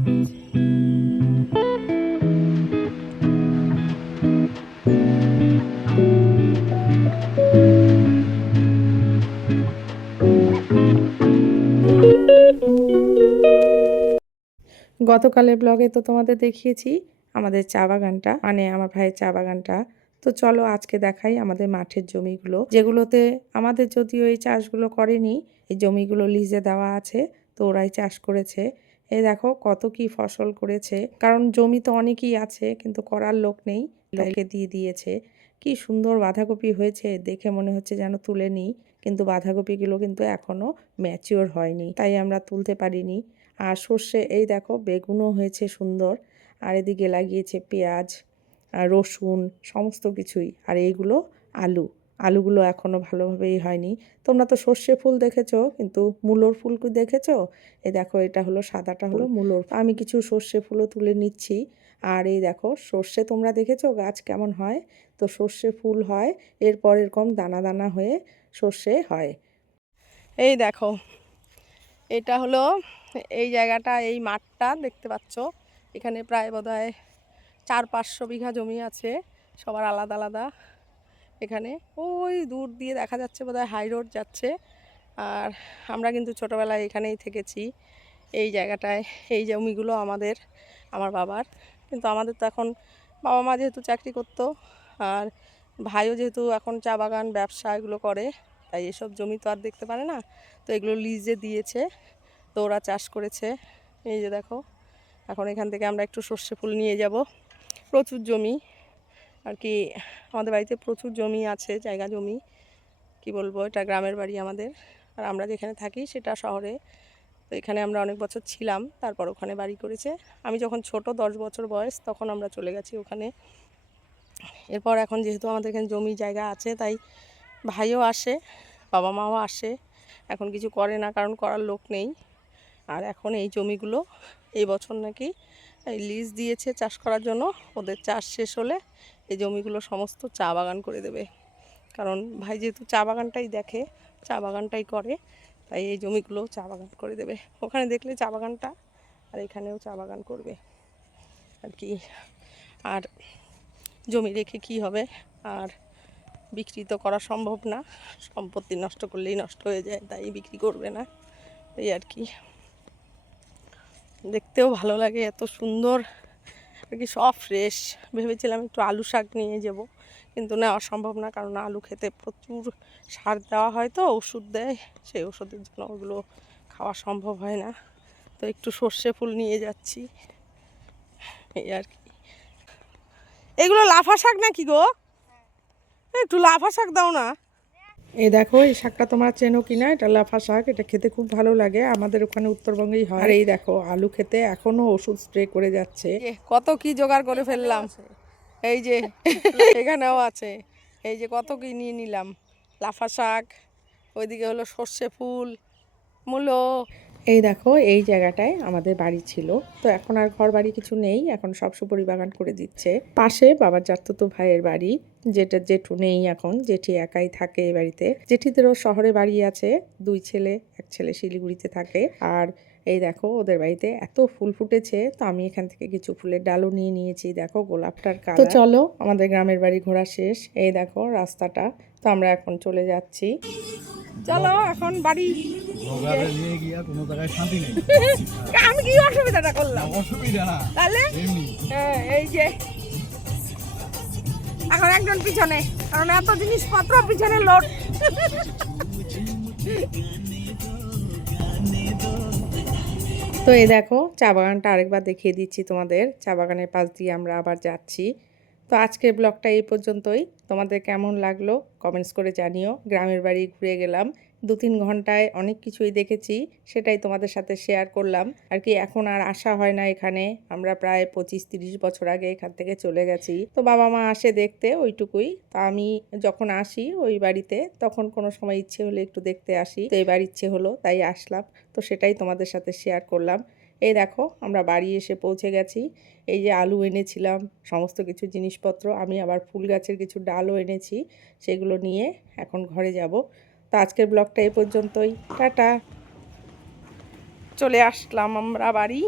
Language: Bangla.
গতকালের ব্লগে তো তোমাদের দেখিয়েছি আমাদের চা বাগানটা, মানে আমার ভাইয়ের চা বাগানটা। তো চলো আজকে দেখাই আমাদের মাঠের জমিগুলো, যেগুলোতে আমাদের যদিও এই চাষগুলো করেনি, এই জমিগুলো লিজে দেওয়া আছে, তো ওরাই চাষ করেছে। এই দেখো কত কি ফসল করেছে, কারণ জমি তো অনেকই আছে কিন্তু করার লোক নেই, লোকে দিয়ে দিয়েছে। কি সুন্দর বাঁধাকপি হয়েছে, দেখে মনে হচ্ছে যেন তুলে নিই, কিন্তু বাঁধাকপিগুলো কিন্তু এখনো ম্যাচিওর হয়নি, তাই আমরা তুলতে পারিনি। আর সর্ষে, এই দেখো বেগুনও হয়েছে সুন্দর, আর এদিকে লাগিয়েছে পেঁয়াজ আর রসুন, সমস্ত কিছুই। আর এইগুলো আলুগুলো এখনও ভালোভাবেই হয়নি। তোমরা তো সর্ষে ফুল দেখেছো, কিন্তু মূলোর ফুল কি দেখেছো? এই দেখো এটা হলো সাদাটা হলো মূলোর। আমি কিছু সর্ষে ফুলও তুলে নিচ্ছি। আর এই দেখো সর্ষে তোমরা দেখেছো গাছ কেমন হয়? তো সর্ষে ফুল হয়, এরপর এরকম দানা দানা হয়ে সর্ষে হয়। এই দেখো এটা হলো এই জায়গাটা, এই মাঠটা দেখতে পাচ্ছ, এখানে প্রায় বোধহয় 400-500 বিঘা জমি আছে, সবার আলাদা আলাদা। এখানে ওই দূর দিয়ে দেখা যাচ্ছে বোধহয় হাই রোড যাচ্ছে। আর আমরা কিন্তু ছোটোবেলায় এখানেই থেকেছি এই জায়গাটায়। এই জমিগুলো আমার বাবার, কিন্তু আমাদের তো এখন বাবা মা যেহেতু চাকরি করতো, আর ভাইও যেহেতু এখন চা বাগান ব্যবসা এগুলো করে, তাই এসব জমি তো আর দেখতে পারে না, তো এগুলো লিজে দিয়েছে, তো ওরা চাষ করেছে। এই যে দেখো, এখন এখান থেকে আমরা একটু সর্ষে ফুল নিয়ে যাব। প্রচুর জমি আর কি, আমাদের বাড়িতে প্রচুর জমি আছে, জায়গা জমি, কি বলবো, এটা গ্রামের বাড়ি আমাদের। আর আমরা যেখানে থাকি সেটা শহরে, তো এখানে আমরা অনেক বছর ছিলাম, তারপর ওখানে বাড়ি করেছে। আমি যখন ছোট 10 বছর বয়স, তখন আমরা চলে গেছি ওখানে। এরপর এখন যেহেতু আমাদের এখানে জমি জায়গা আছে, তাই ভাইও আসে, বাবা মাও আসে। এখন কিছু করে না, কারণ করার লোক নেই। আর এখন এই জমিগুলো এই বছর নাকি লিজ দিয়েছে চাষ করার জন্য। ওদের চাষ শেষ হলে এই জমিগুলো সমস্ত চা বাগান করে দেবে, কারণ ভাই যেহেতু চা বাগানটাই দেখে, চা বাগানটাই করে, তাই এই জমিগুলো চা বাগান করে দেবে। ওখানে দেখলে চা বাগানটা, আর এখানেও চা বাগান করবে আর কি। আর জমি রেখে কি হবে, আর বিক্রি তো করা সম্ভব না, সম্পত্তি নষ্ট করলেই নষ্ট হয়ে যায়, তাই বিক্রি করবে না, এই আর কি। দেখতেও ভালো লাগে, এত সুন্দর আর কি, সব ফ্রেশ। ভেবেছিলাম একটু আলু শাক নিয়ে যাব, কিন্তু নেওয়া সম্ভব না, কারণ আলু খেতে প্রচুর সার দেওয়া হয়, তো ওষুধ দেয়, সেই ওষুধের জন্য ওগুলো খাওয়া সম্ভব হয় না। তো একটু সর্ষে ফুল নিয়ে যাচ্ছি, এই আর কি। এগুলো লাফা শাক নাকি গো? একটু লাফা শাক দাও না। এই দেখো এই শাকটা তোমরা চেনো কিনা, এটা লাফা শাক, এটা খেতে খুব ভালো লাগে, আমাদের ওখানে উত্তরবঙ্গেই হয়। আর এই দেখো আলু খেতে এখনো ওষুধ স্প্রে করে যাচ্ছে। কত কি জোগাড় করে ফেললাম, এই যে এখানেও আছে, এই যে কত কি নিয়ে নিলাম, লাফা শাক, ওইদিকে হলো সর্ষে ফুল, মূলো। এই দেখো এই জায়গাটায় আমাদের বাড়ি ছিল, তো এখন আর ঘর বাড়ি কিছু নেই, এখন সব সুপারি বাগান করে দিচ্ছে। পাশে বাবার চাচাতো ভাইয়ের বাড়ি, যেটা জেঠু নেই এখন, জেঠি একাই থাকে এই বাড়িতে। জেঠিদেরও শহরে বাড়ি আছে, 2 ছেলে, 1 ছেলে শিলিগুড়িতে থাকে। আর এই দেখো ওদের বাড়িতে এত ফুল ফুটেছে, তো আমি এখান থেকে কিছু ফুলের ডালও নিয়ে নিয়েছি। দেখো গোলাপটার কালার। তো চলো আমাদের গ্রামের বাড়ি ঘোরা শেষ, এই দেখো রাস্তাটা, তো আমরা এখন চলে যাচ্ছি। চলো এখন বাড়ি। নিয়ে গিয়া কোনো জায়গায় শান্তি নেই। আমি কি অসুবিধাটা করলাম? অসুবিধা না, তাহলে এই যে এখন একজন পিছনে, কারণ এত জিনিসপত্র পিছনে লোড। তো এই দেখো চা বাগানটা আরেকবার দেখিয়ে দিচ্ছি তোমাদের, চা বাগানের পাশ দিয়ে আমরা আবার যাচ্ছি। তো আজকের ব্লগটা এই পর্যন্তই, তোমাদের কেমন লাগলো কমেন্টস করে জানিও। গ্রামের বাড়ি ঘুরে গেলাম, 2-3 ঘন্টায় অনেক কিছুই দেখেছি, সেটাই তোমাদের সাথে শেয়ার করলাম আর কি। এখন আর আসা হয় না এখানে, আমরা প্রায় 25-30 বছর আগে এখান থেকে চলে গেছি, তো বাবা মা আসে দেখতে ওইটুকুই। তো আমি যখন আসি ওই বাড়িতে, তখন কোনো সময় ইচ্ছে হলে একটু দেখতে আসি, তো এবার ইচ্ছে হলো তাই আসলাম, তো সেটাই তোমাদের সাথে শেয়ার করলাম। এই দেখো আমরা বাড়ি এসে পৌঁছে গেছি, এই যে আলু এনেছিলাম, সমস্ত কিছু জিনিসপত্র, আমি আবার ফুল গাছের কিছু ডালও এনেছি, সেগুলো নিয়ে এখন ঘরে যাব। তো আজকের ব্লগটা এই পর্যন্তই, টাটা। চলে আসলাম আমরা বাড়ি।